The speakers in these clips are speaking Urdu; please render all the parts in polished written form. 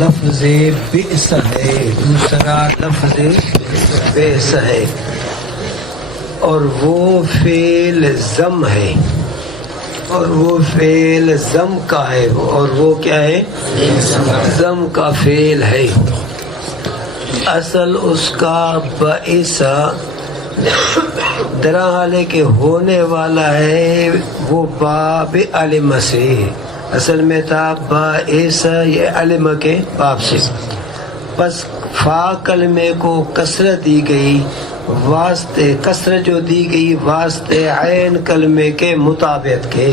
لفظ بئس ہے، دوسرا لفظ بئس ہے، اور وہ فعل ضم ہے، اور وہ فعل ضم کا ہے، اور وہ کیا ہے؟ ضم کا فعل ہے۔ اصل اس کا بئس درحال ہے کہ ہونے والا ہے، وہ باب علم سے، اصل میں تھا بائس یہ علم کے باب سے، پس فا کلمے کو کسرت دی گئی، واسطے کسرت جو دی گئی واسطے عین کلمے کے مطابق کے،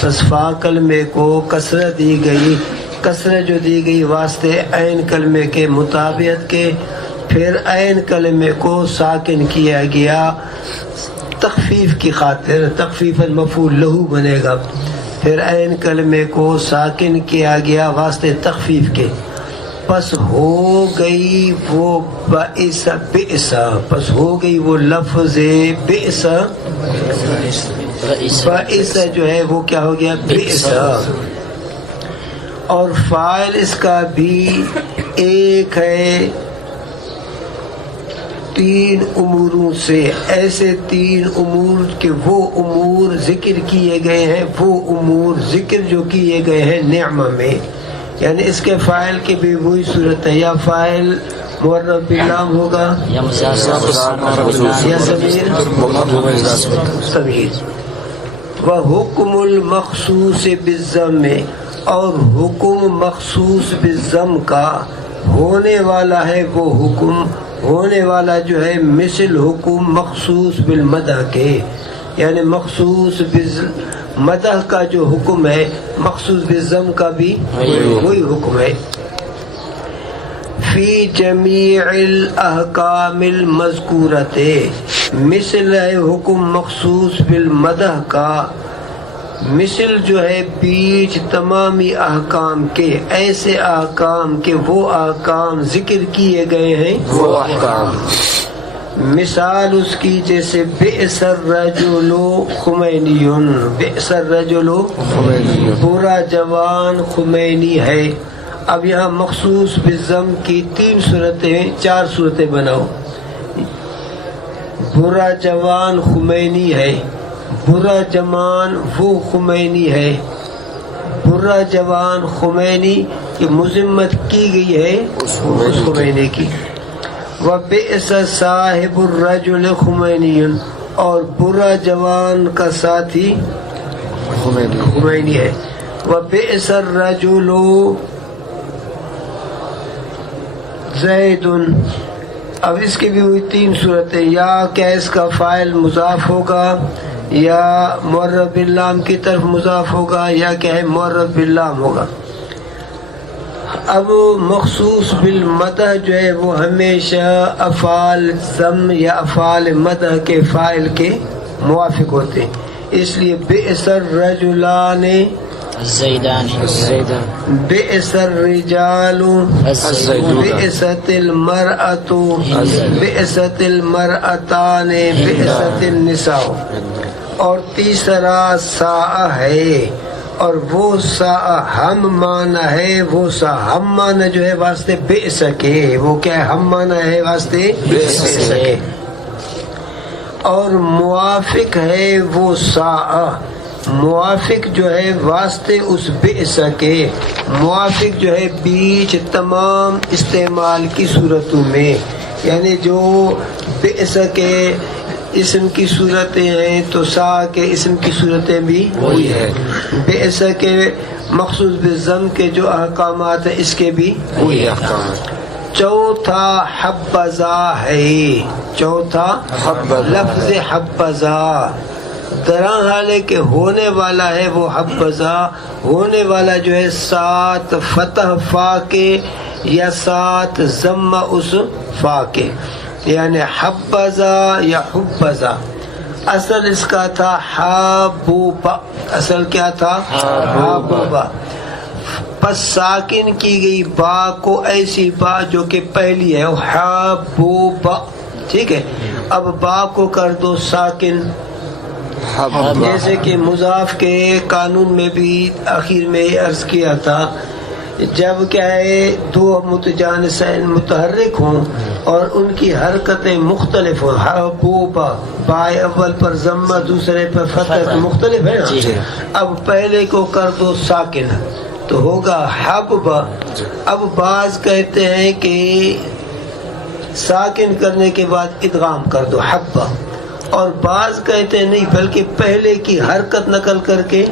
پس فا کلمے کو کسرت دی گئی، کسرت جو دی گئی واسطے عین کلمے کے مطابق کے، پھر عین کلمے کو ساکن کیا گیا تخفیف کی خاطر، تخفیف المفعول لہو بنے گا، پھر عین کلمے کو ساکن کیا گیا واسطے تخفیف کے، پس ہو گئی وہ بئس، بئس پس ہو گئی وہ لفظ بئس، بئس جو ہے وہ کیا ہو گیا؟ بئس، اور فاعل اس کا بھی ایک ہے تین اموروں سے، ایسے تین امور کہ وہ امور ذکر کیے گئے ہیں، وہ امور ذکر جو کیے گئے ہیں نعمہ میں، یعنی اس کے فاعل کی بھی وہی صورت ہے، یا فاعل معرف باللام ہوگا یا ضمیر تمیز، وحکم المخصوص بالضم، اور حکم مخصوص بالضم کا ہونے والا ہے، وہ حکم ہونے والا جو ہے مثل حکم مخصوص بالمدح کے، یعنی مخصوص بالمدح کا جو حکم ہے مخصوص بالضم کا بھی وہی حکم ہے۔ فی جمیع الاحکام المذکورۃ، مثل ہے حکم مخصوص بالمدح کا، مثل جو ہے بیچ تمامی احکام کے، ایسے احکام کے وہ احکام ذکر کیے گئے ہیں، وہ احکام، مثال اس کی جیسے بئس الرجل خمینی، بئس الرجل برا جوان خمینی ہے۔ اب یہاں مخصوص بالضم کی تین صورتیں، چار صورتیں بناؤ، برا جوان خمینی ہے، برا جوان وہ خمینی ہے، برا جوان خمینی کی مذمت کی گئی ہے اس خمینی کی، وبئس صاحب الرجل خمینی، اور برا جوان کا ساتھی خمینی ہے، وبئس الرجل زید، اب اس کی بھی ہوئی تین صورتیں، یا کیا اس کا فاعل مضاف ہوگا، یا معرف باللام کی طرف مضاف ہوگا، یا کیا ہے معرف باللام ہوگا۔ اب مخصوص بالمدح جو ہے وہ ہمیشہ افعال ضم یا افعال مدح کے فاعل کے موافق ہوتے ہیں، اس لیے بئس الرجلان الزیدان، بئس الرجال، بئست المرأة، بئست المرأتان، بئست النساء، اور تیسرا ساء ہے، اور وہ ساء ہم معنی ہے، وہ ساء ہم معنی جو ہے واسطے بئس کے، وہ کیا ہے ہم معنی ہے واسطے بئس کے، اور موافق ہے وہ ساء، موافق جو ہے واسطے اس بئس کے، موافق جو ہے بیچ تمام استعمال کی صورتوں میں، یعنی جو بئس کے اسم کی صورتیں ہیں تو سا کے اسم کی صورتیں بھی وہی ہیں، بئس کے مخصوص بالضم کے جو احکامات ہیں اس کے بھی وہی احکامات۔ چوتھا حبذا ہے، چوتھا لفظ حبذا، درحال ہے کہ ہونے والا ہے وہ حبذا، ہونے والا جو ہے سات فتح فا کے یا سات ضم اس فا کے، یعنی حبذا یا حبذا، اصل اس کا تھا حابوبا، اصل کیا تھا حابوبا، پس ساکن کی گئی با کو، ایسی با جو کہ پہلی ہے حابوبا، ٹھیک ہے، اب با کو کر دو ساکن، جیسے کہ مضاف کے قانون میں بھی آخر میں عرض کیا تھا، جب کیا ہے دو متجانسین متحرک ہوں اور ان کی حرکتیں مختلف ہوں، حبوبا بائے اول پر ضمہ دوسرے پر فتح مختلف ہے نا، اب پہلے کو کر دو ساکن تو ہوگا حببا. اب بعض کہتے ہیں کہ ساکن کرنے کے بعد ادغام کر دو حبا، اور بعض کہتے ہیں نہیں بلکہ پہلے کی حرکت نقل کر کے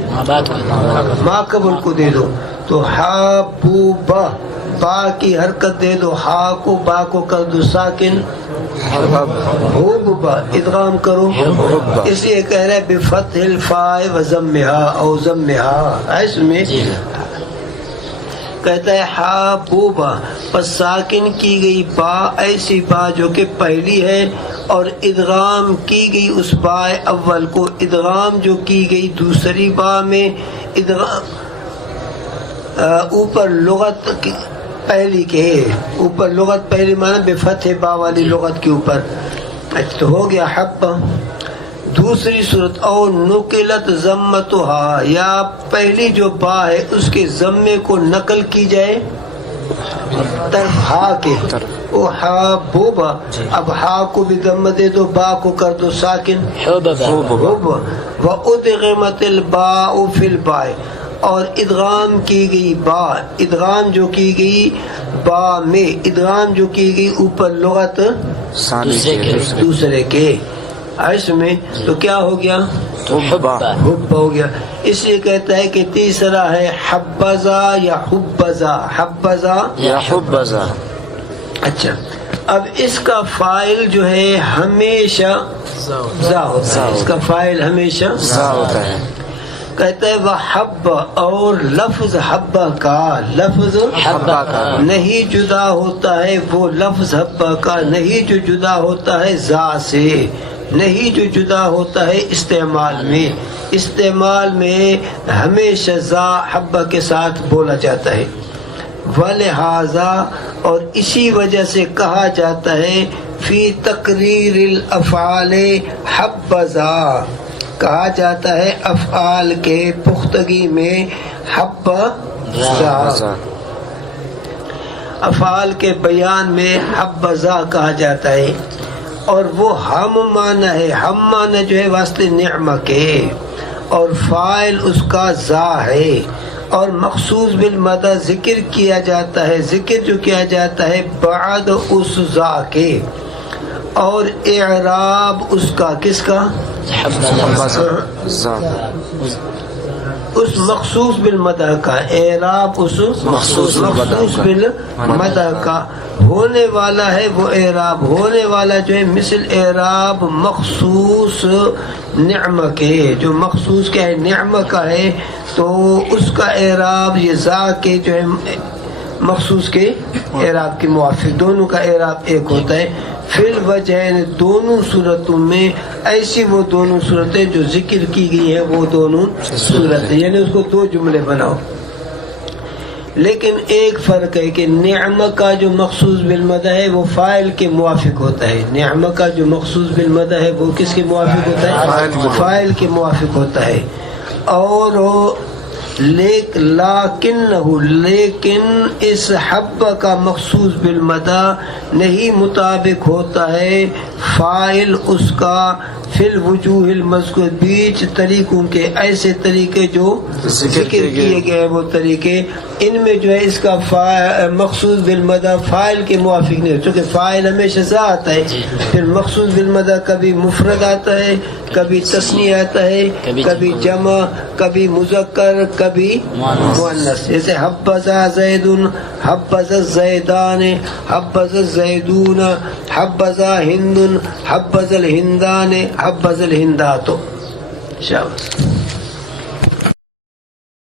ما قبل کو دے دو، تو حبوبا با کی حرکت دے دو، ہا کو با کو کر دو ساکن، حبوبا ادغام کرو. اس لیے کہہ رہے بفتح الفاء و ضمها او ضمها، اس میں کہتا ہے حبوبا پس ساکن کی گئی با ایسی با جو کہ پہلی ہے، اور ادغام کی گئی اس با اول کو، ادغام جو کی گئی دوسری با میں، ادغام اوپر لغت پہلی کے اوپر، لغت پہلی معنی بفتح با والی لغت کے اوپر. تو ہو گیا حبا. دوسری صورت او نقلت ضمتها، یا پہلی جو با ہے اس کے ضمے کو نقل کی جائے طرف ہا کے، او حبوبا. اب ہا کو بھی ضم دے دو، با کو کر دو ساکن حبوبا. وادغمت الباء فی الباء، اور ادغام کی گئی با، ادغام جو کی گئی با میں، ادغام جو کی گئی اوپر لغت دوسرے کے، اس میں تو کیا ہو گیا حبا ہو گیا. اس لیے کہتا ہے کہ تیسرا ہے حبذا یا حبذا، حبذا یا حبذا. اچھا اب اس کا فاعل جو ہے ہمیشہ زا ہوتا ہے، اس کا فاعل ہمیشہ زا ہوتا ہے. کہتا ہے وہ حب، اور لفظ حبا کا، لفظ حبا کا نہیں جدا ہوتا ہے، وہ لفظ حبا کا نہیں جو جدا ہوتا ہے زا سے، نہیں جو جدا ہوتا ہے استعمال میں. استعمال میں ہمیشہ زا حبا کے ساتھ بولا جاتا ہے. ولہذا اور اسی وجہ سے کہا جاتا ہے فی تقریر الافعال حبذا، کہا جاتا ہے افعال کے پختگی میں حبذا، افعال کے بیان میں حبذا کہا جاتا ہے. اور وہ ہم معنی ہے، ہم معنی جو ہے واسطے نعمہ کے، اور فاعل اس کا ذا ہے، اور مخصوص بالمدح ذکر کیا جاتا ہے، ذکر جو کیا جاتا ہے بعد اس ذا کے، اور اعراب اس کا کس کا اس مخصوص بالمدح کا، اعراب اس مخصوص بالمدح کا ہونے والا ہے. وہ اعراب ہونے والا جو ہے مثل اعراب مخصوص نعمہ کے، جو مخصوص کیا ہے نعمہ کا ہے، تو اس کا اعراب یہ ذا کے جو ہے مخصوص کے اعراب کے موافق، دونوں کا اعراب ایک ہوتا ہے. فی الوجہین دونوں صورتوں میں، ایسی وہ دونوں صورتیں جو ذکر کی گئی ہیں وہ دونوں صورتیں، یعنی اس کو دو جملے بناؤ. لیکن ایک فرق ہے کہ نعمہ کا جو مخصوص بالمدح ہے وہ فاعل کے موافق ہوتا ہے، نعمہ کا جو مخصوص بالمدح ہے وہ کس کے موافق ہوتا ہے؟ فاعل کے موافق ہوتا ہے. اور لیکن اس حب کا مخصوص بالمدح نہیں مطابق ہوتا ہے فاعل اس کا فی الوجوہ المذکور، بیچ طریقوں کے، ایسے طریقے جو ذکر کیے گئے وہ طریقے، ان میں جو ہے اس کا مخصوص بالمدح فاعل کے موافق نہیں، چونکہ فاعل ہمیشہ ذا آتا ہے. پھر مخصوص بالمدح کبھی مفرد آتا ہے، کبھی تثنیہ آتا ہے، کبھی جمع، کبھی مذکر، کبھی مؤنث. جیسے حبذا زید، حبذا الزیدان، حبذا الزیدون، حبذا ہند، حبذا الہندان، حبذا الہندات. شاباش.